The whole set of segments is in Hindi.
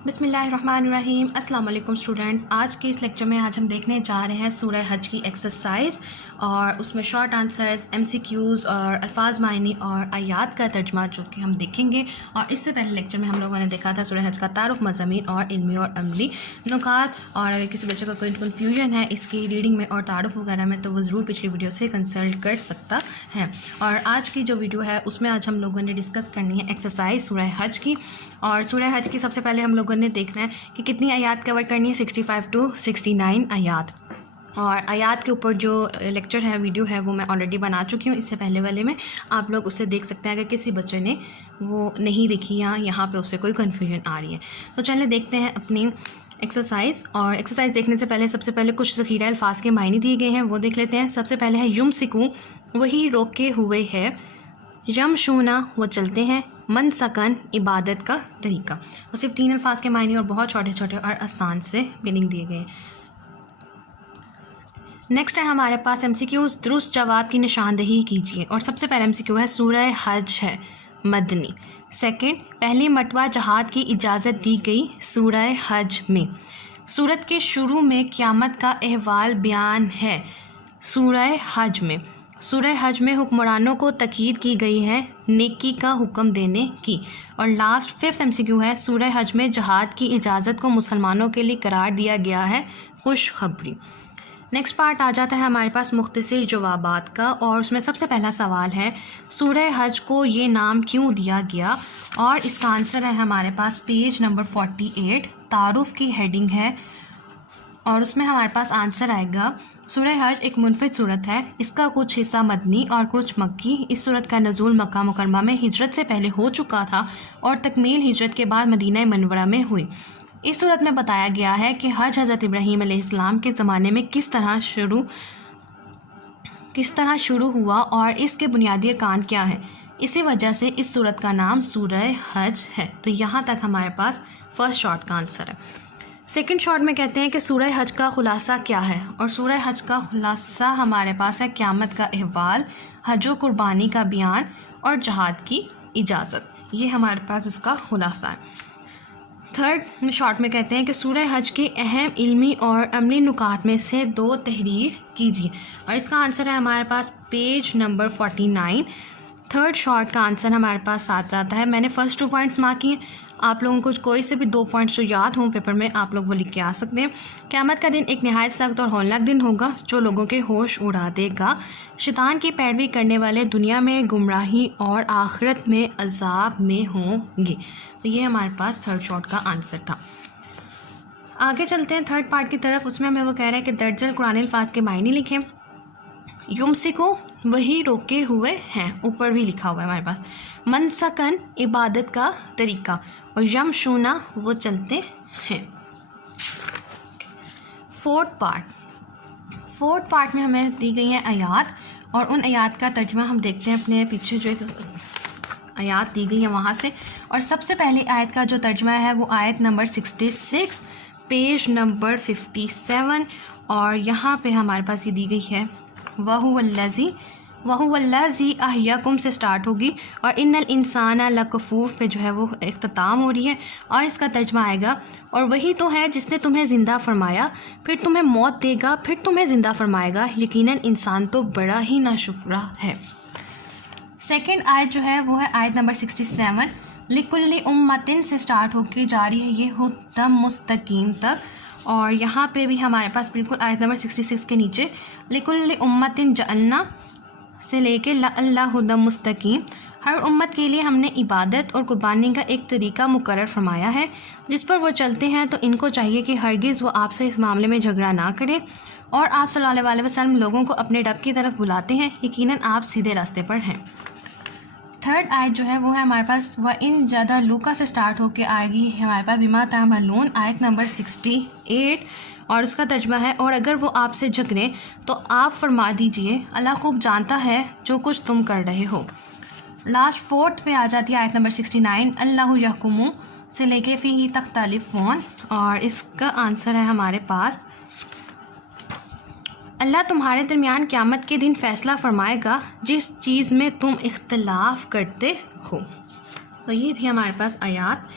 बिस्मिल्लाहिर्रहमानिर्रहीम। अस्सलाम वालेकुम स्टूडेंट्स। आज के इस लेक्चर में हम देखने जा रहे हैं सूरह हज की एक्सरसाइज और उसमें शॉर्ट आंसर्स, एमसीक्यूज़ और अल्फाज मायनी और आयात का तर्जमा जो कि हम देखेंगे। और इससे पहले लेक्चर में हम लोगों ने देखा था सूरह हज का तारुफ, मज़ामीन और इल्मी और अमली नुकात। और अगर किसी बच्चे को कोई कन्फ्यूजन है इसकी रीडिंग में और तारुफ वगैरह में तो वो ज़रूर पिछली वीडियो से कंसल्ट कर सकता है। और आज की जो वीडियो है उसमें आज हम लोगों ने डिस्कस करनी है एक्सरसाइज सूरह हज की। और सूरह हज की सबसे पहले हम लोगों ने देखना है कि कितनी आयात कवर करनी है, 65 to 69 आयात। और आयात के ऊपर जो लेक्चर है, वीडियो है, वो मैं ऑलरेडी बना चुकी हूँ इससे पहले वाले में। आप लोग उसे देख सकते हैं अगर किसी बच्चे ने वो नहीं देखी या यहाँ पे उसे कोई कन्फ्यूजन आ रही है। तो चलिए देखते हैं अपनी एक्सरसाइज। और एक्सरसाइज देखने से पहले सबसे पहले कुछ ज़ख़ीरा अल्फाज के मायने दिए गए हैं, वो देख लेते हैं। सबसे पहले है युमसिकू, वही रोके हुए है। यमशूना, वो चलते हैं। मन सकन, इबादत का तरीका। और सिर्फ 3 अल्फाज के मायने और बहुत छोटे छोटे और आसान से मीनिंग दिए गए। नेक्स्ट है हमारे पास एमसीक्यूज़, दुरुस्त जवाब की निशानदेही कीजिए। और सबसे पहला एमसीक्यू है सूरह हज है मदनी। सेकंड, पहली मरतबा जहाद की इजाज़त दी गई सूरह हज में। सूरत के शुरू में क़यामत का अहवाल बयान है सूरह हज में। सूरह हज में हुक्मरानों को तकीद की गई है नेकी का हुक्म देने की। और लास्ट 5th एमसीक्यू है सूरह हज में जहाद की इजाज़त को मुसलमानों के लिए करार दिया गया है खुशखबरी। नेक्स्ट पार्ट आ जाता है हमारे पास मुख्तसर जवाबात का। और उसमें सबसे पहला सवाल है सूरह हज को ये नाम क्यों दिया गया। और इसका आंसर है हमारे पास पेज नंबर 48, तारुफ की हेडिंग है। और उसमें हमारे पास आंसर आएगा सूरह हज एक मुनफरिद सूरत है, इसका कुछ हिस्सा मदनी और कुछ मक्की। इस सूरत का नज़ूल मक्का मुकरमा में हिजरत से पहले हो चुका था और तकमील हिजरत के बाद मदीना मनवरा में हुई। इस सूरत में बताया गया है कि हज हज़रत इब्राहीम अलैहिस्सलाम के ज़माने में किस तरह शुरू हुआ और इसके बुनियादी अरकान क्या है। इसी वजह से इस सूरत का नाम सूरह हज है। तो यहाँ तक हमारे पास फर्स्ट शॉर्ट का आंसर है। सेकंड शॉर्ट में कहते हैं कि सूरह हज का खुलासा क्या है। और सूरह हज का खुलासा हमारे पास है क़यामत का अहवाल, हज व कुर्बानी का बयान और जहाद की इजाज़त। ये हमारे पास उसका खुलासा है। थर्ड शॉर्ट में कहते हैं कि सूरह हज के अहम इल्मी और अमली नुकात में से 2 तहरीर कीजिए। और इसका आंसर है हमारे पास पेज नंबर 49। थर्ड शॉर्ट का आंसर हमारे पास साथ आता है। मैंने फर्स्ट 2 पॉइंट्स मार्क किए। आप लोगों को कोई से भी 2 पॉइंट्स जो याद हों पेपर में आप लोग वो लिख के आ सकते हैं। क़यामत का दिन एक नहायत सख्त और हौलनाक दिन होगा जो लोगों के होश उड़ा देगा। शैतान की पैरवी करने वाले दुनिया में गुमराही और आखिरत में अजाब में होंगे। तो ये हमारे पास थर्ड शॉर्ट का आंसर था। आगे चलते हैं थर्ड पार्ट की तरफ। उसमें हमें वो कह रहा है कि दर्जल कुरानी अल्फाज के मायने लिखें। युमसिको, वही रोके हुए हैं, ऊपर भी लिखा हुआ है हमारे पास। मनसकन, इबादत का तरीका। और यमशूना, वो चलते हैं। फोर्थ पार्ट में हमें दी गई हैं आयात। और उन आयात का तर्जमा हम देखते हैं अपने पीछे जो एक आयात दी गई है वहाँ से। और सबसे पहली आयत का जो तर्जमा है वो आयत नंबर 66, पेज नंबर 57। और यहाँ पे हमारे पास ये दी गई है वहुवल्लज़ी अहयाकुम से स्टार्ट होगी और इन्नल इंसाना लकफूर पे जो है वो इख्तिताम हो रही है। और इसका तर्जमा आएगा और वही तो है जिसने तुम्हें ज़िंदा फरमाया, फिर तुम्हें मौत देगा, फिर तुम्हें ज़िंदा फरमाएगा, यकीनन इंसान तो बड़ा ही नाशुक्रा है। सेकंड आयत जो है वो है आयत नंबर 67, लिकुल्ली उम्मतिन से स्टार्ट होकर जा रही है ये हुद्दम मुस्तकीम तक। और यहाँ पे भी हमारे पास बिल्कुल आयत नंबर 66 के नीचे लिकुल्ली उम्मतिन जअलना से लेके लअल्लाह हुद्दम मुस्तकीम, हर उम्मत के लिए हमने इबादत और कुर्बानी का एक तरीका मुकर्रर फरमाया है जिस पर वो चलते हैं। तो इनको चाहिए कि हरगिज़ वो आपसे इस मामले में झगड़ा ना करें। और आप सल्लल्लाहु अलैहि वसल्लम लोगों को अपने रब की तरफ बुलाते हैं, यकीनन आप सीधे रास्ते पर हैं। थर्ड आयत जो है वो है हमारे पास व इन ज़्यादा लूका से स्टार्ट होकर आएगी हमारे पास बिमा तामलून, आयत नंबर 68। और उसका तर्जमा है और अगर वो आपसे झगड़ें तो आप फरमा दीजिए अल्लाह खूब जानता है जो कुछ तुम कर रहे हो। लास्ट फोर्थ पे आ जाती है आयत नंबर 69, अल्लाहु यहकुमु से लेके फ़ीही तख्तलिफ़ून। और इसका आंसर है हमारे पास अल्लाह तुम्हारे दरमियान क़यामत के दिन फ़ैसला फ़रमाएगा जिस चीज़ में तुम इख्तलाफ करते हो। तो ये थी हमारे पास आयात।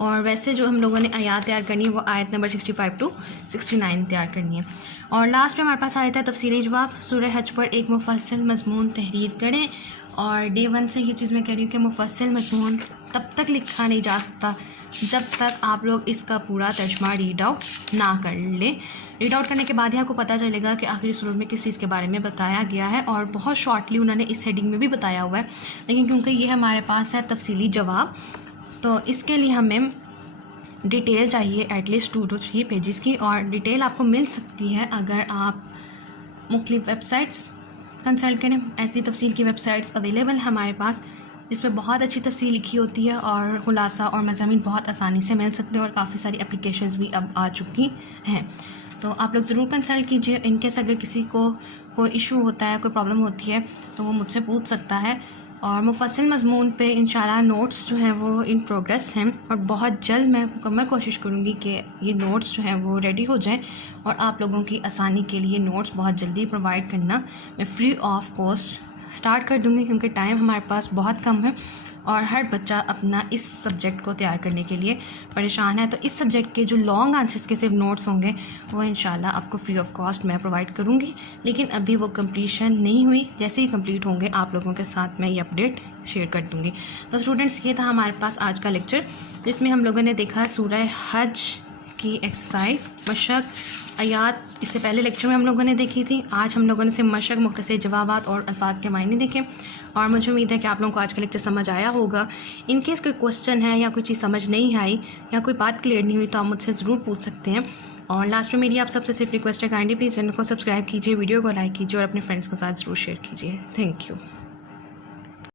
और वैसे जो हम लोगों ने आयत तैयार करनी है वो आयत नंबर 65 to 69 तैयार करनी है। और लास्ट में हमारे पास आ जाता है तफसीली जवाब। सूरह हज पर एक मुफस्सल मज़मून तहरीर करें। और डे 1 से ये चीज़ मैं कह रही हूँ कि मुफस्सल मज़मून तब तक लिखा नहीं जा सकता जब तक आप लोग इसका पूरा तर्जुमा रीड आउट ना कर लें। रीड आउट करने के बाद ही आपको पता चलेगा कि आखिरी सूरत में किस चीज़ के बारे में बताया गया है, और बहुत शॉर्टली उन्होंने इस हेडिंग में भी बताया हुआ है। लेकिन क्योंकि ये हमारे पास है तफसीली जवाब, तो इसके लिए हमें डिटेल चाहिए एटलीस्ट 2 to 3 पेजेस की। और डिटेल आपको मिल सकती है अगर आप मुख्तलिफ़ वेबसाइट्स कंसल्ट करें। ऐसी तफसील की वेबसाइट्स अवेलेबल है हमारे पास जिस पर बहुत अच्छी तफसील लिखी होती है और खुलासा और मज़ामीन बहुत आसानी से मिल सकते हैं, और काफ़ी सारी एप्लीकेशंस भी अब आ चुकी हैं। तो आप लोग ज़रूर कंसल्ट कीजिए। इनकेस अगर किसी को कोई इशू होता है, कोई प्रॉब्लम होती है, तो वो मुझसे पूछ सकता है। और मुफस्सिल मज़मून पे इंशाल्लाह नोट्स जो हैं वो इन प्रोग्रेस हैं, और बहुत जल्द मैं मुकम्मल कोशिश करूँगी कि ये नोट्स जो हैं वो रेडी हो जाएं, और आप लोगों की आसानी के लिए नोट्स बहुत जल्दी प्रोवाइड करना मैं फ्री ऑफ कॉस्ट स्टार्ट कर दूँगी, क्योंकि टाइम हमारे पास बहुत कम है और हर बच्चा अपना इस सब्जेक्ट को तैयार करने के लिए परेशान है। तो इस सब्जेक्ट के जो लॉन्ग आंसर्स के सिर्फ नोट्स होंगे वो इंशाल्लाह आपको फ्री ऑफ कॉस्ट मैं प्रोवाइड करूँगी, लेकिन अभी वो कंप्लीशन नहीं हुई। जैसे ही कंप्लीट होंगे आप लोगों के साथ मैं ये अपडेट शेयर कर दूँगी। तो स्टूडेंट्स, ये था हमारे पास आज का लेक्चर, जिसमें हम लोगों ने देखा सूरह हज की एक्सरसाइज मशक आयात। इससे पहले लेक्चर में हम लोगों ने देखी थी। आज हम लोगों ने सिर्फ मशक, मुख्तसर जवाबात और अल्फाज के मायने देखे, और मुझे उम्मीद है कि आप लोगों को आज का लेक्चर समझ आया होगा। इन केस कोई क्वेश्चन है या कोई चीज़ समझ नहीं आई या कोई बात क्लियर नहीं हुई तो आप मुझसे ज़रूर पूछ सकते हैं। और लास्ट में मेरी आप सबसे सिर्फ रिक्वेस्ट है, काइंडली प्लीज़ चैनल को सब्सक्राइब कीजिए, वीडियो को लाइक कीजिए और अपने फ्रेंड्स के साथ ज़रूर शेयर कीजिए। Thank you.